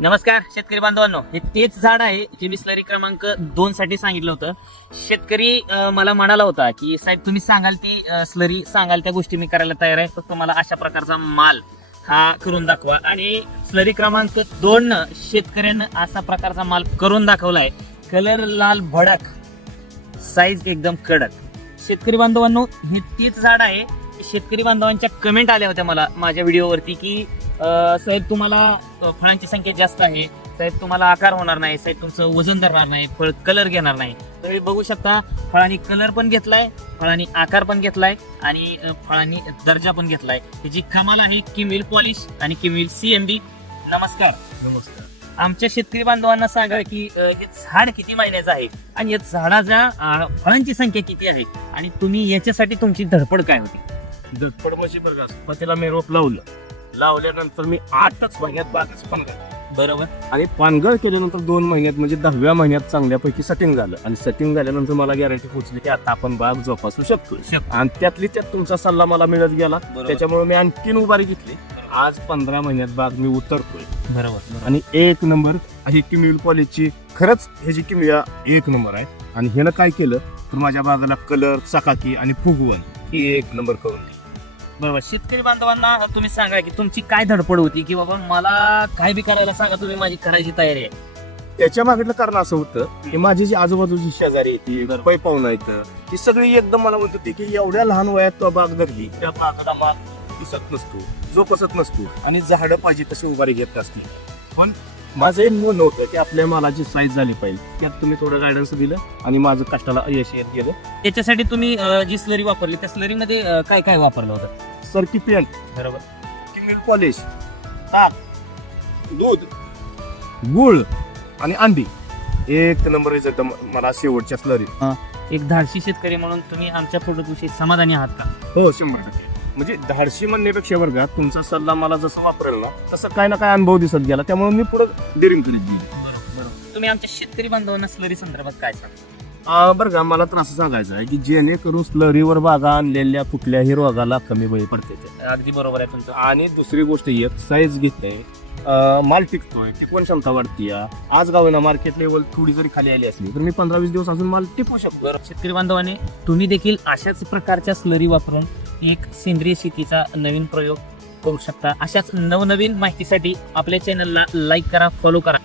नमस्कार शेतकरी बांधवांनो, हे तेच झाड आहे जे मी स्लरी क्रमांक 2 साठी सांगितलं होतं. शेतकरी मला म्हणाला होता की साहेब तुम्ही सांगाल ती स्लरी सांगाल त्या गोष्टी मी करायला तयार आहे, फक्त मला अशा प्रकारचा माल हा करून दाखवा. आणि स्लरी क्रमांक 2 शेतकऱ्यानं असा प्रकारचा माल करून दाखवलाय. कलर लाल भडक, साईज एकदम कडक. शेतकरी बांधवांनो, हे तेच झाड आहे. शेतकरी बांधवांच्या कमेंट आल्या होत्या मला माझ्या व्हिडिओवरती की साहेब तुम्हाला फळांची संख्या जास्त आहे, साहेब तुम्हाला आकार होणार नाही, साहेब तुमचं वजन धरणार नाही, फळ कलर घेणार नाही. तर बघू शकता फळांनी कलर पण घेतलाय, फळांनी आकार पण घेतलाय आणि फळांनी दर्जा पण घेतलाय. त्याची कमाल आहे किमिल पॉलिश आणि किमिल CMB. नमस्कार. नमस्कार. आमच्या शेतकरी बांधवांना सांगा की हे झाड किती महिन्याचं आहे आणि या झाडाच्या फळांची संख्या किती आहे आणि तुम्ही याच्यासाठी तुमची धडपड काय होती? धडपड म्हणजे बरं का, सुरुवातीला मी रोप लावल्यानंतर मी 8च महिन्यात बागच पानगळ, बरोबर. आणि पानगळ केल्यानंतर 2 महिन्यात म्हणजे 10व्या महिन्यात चांगल्यापैकी सेटिंग झालं. आणि सेटिंग झाल्यानंतर मला गॅरंटी पोहोचली की आता आपण बाग जोपासू शकतो. आणि त्यातली त्यात तुमचा सल्ला मला मिळत गेला, त्याच्यामुळे मी आणखीन उभारी घेतली. आज 15 महिन्यात बाग मी उतरतोय. बरोबर. आणि 1 नंबर ही किमिल पॉलिशची, खरंच ह्याची किमिया 1 नंबर आहे. आणि ह्यानं काय केलं तर माझ्या बागाला कलर, चकाकी आणि फुगवण ही 1 नंबर करून दिली. बरोबर. शेतकरी बांधवांना तुम्ही सांगा की तुमची काय धडपड होती की बाबा मला काय बी करायला सांगा, तुम्ही माझी करायची तयारी आहे. त्याच्या मागलं कारण असं होतं की माझी जी आजूबाजूची शेजारी येते, पै पाहुणा येतं, ती सगळी एकदम मला म्हणत होती की एवढ्या लहान वयात तो बाग धरली, त्या बागाला माल दिसत नसतो, जोपासत नसतो आणि झाडं पाहिजे तशी उभारी घेत असते. पण माझं एक मन होतं की आपल्या मालाची साईज झाली पाहिजे. त्यात तुम्ही थोडं गायडन्स दिलं आणि माझं कष्टाला यश येत गेलं. त्याच्यासाठी तुम्ही जी स्लरी वापरली त्या स्लरीमध्ये काय काय वापरलं होतं? सरकी पेंट, बरोबर, किमिल पॉलिश, ताक, दूध, गुळ आणि अंडी. 1 नंबर रिझल्ट मला शेवटच्या स्लरी. एक धाडशी शेतकरी म्हणून तुम्ही आमच्या प्रोडक्टविषयी समाधानी आहात का? हो, 100%. म्हणजे धाडशी म्हणण्यापेक्षा वर्गात तुमचा सल्ला मला जसं वापरेल ना तसं काय ना काय अनुभव दिसत गेला, त्यामुळे मी पुढे डेअरिंग करीत गेलो. बरोबर. तुम्ही आमच्या शेतकरी बांधवांना स्लरी संदर्भात काय सांगा? बरं का, मला तर असं सांगायचं आहे की जेणेकरून स्लरीवर बागा आणलेल्या कुठल्याही रोगाला कमी बळी पडते. अगदी बरोबर आहे तुमचं. आणि दुसरी गोष्ट, एक साईज घेते, माल टिकतोय, टिकवण क्षमता वाढती. आज गावाला मार्केट लेवल थोडी जरी खाली आली असली तर मी 15-20 दिवस अजून माल टिकवू शकतो. बरोबर. शेतकरी बांधवांनी तुम्ही देखील अशाच प्रकारच्या स्लरी वापरून एक सेंद्रिय शेतीचा नवीन प्रयोग करू शकता. अशाच नवनवीन माहितीसाठी आपल्या चॅनलला लाईक करा, फॉलो करा.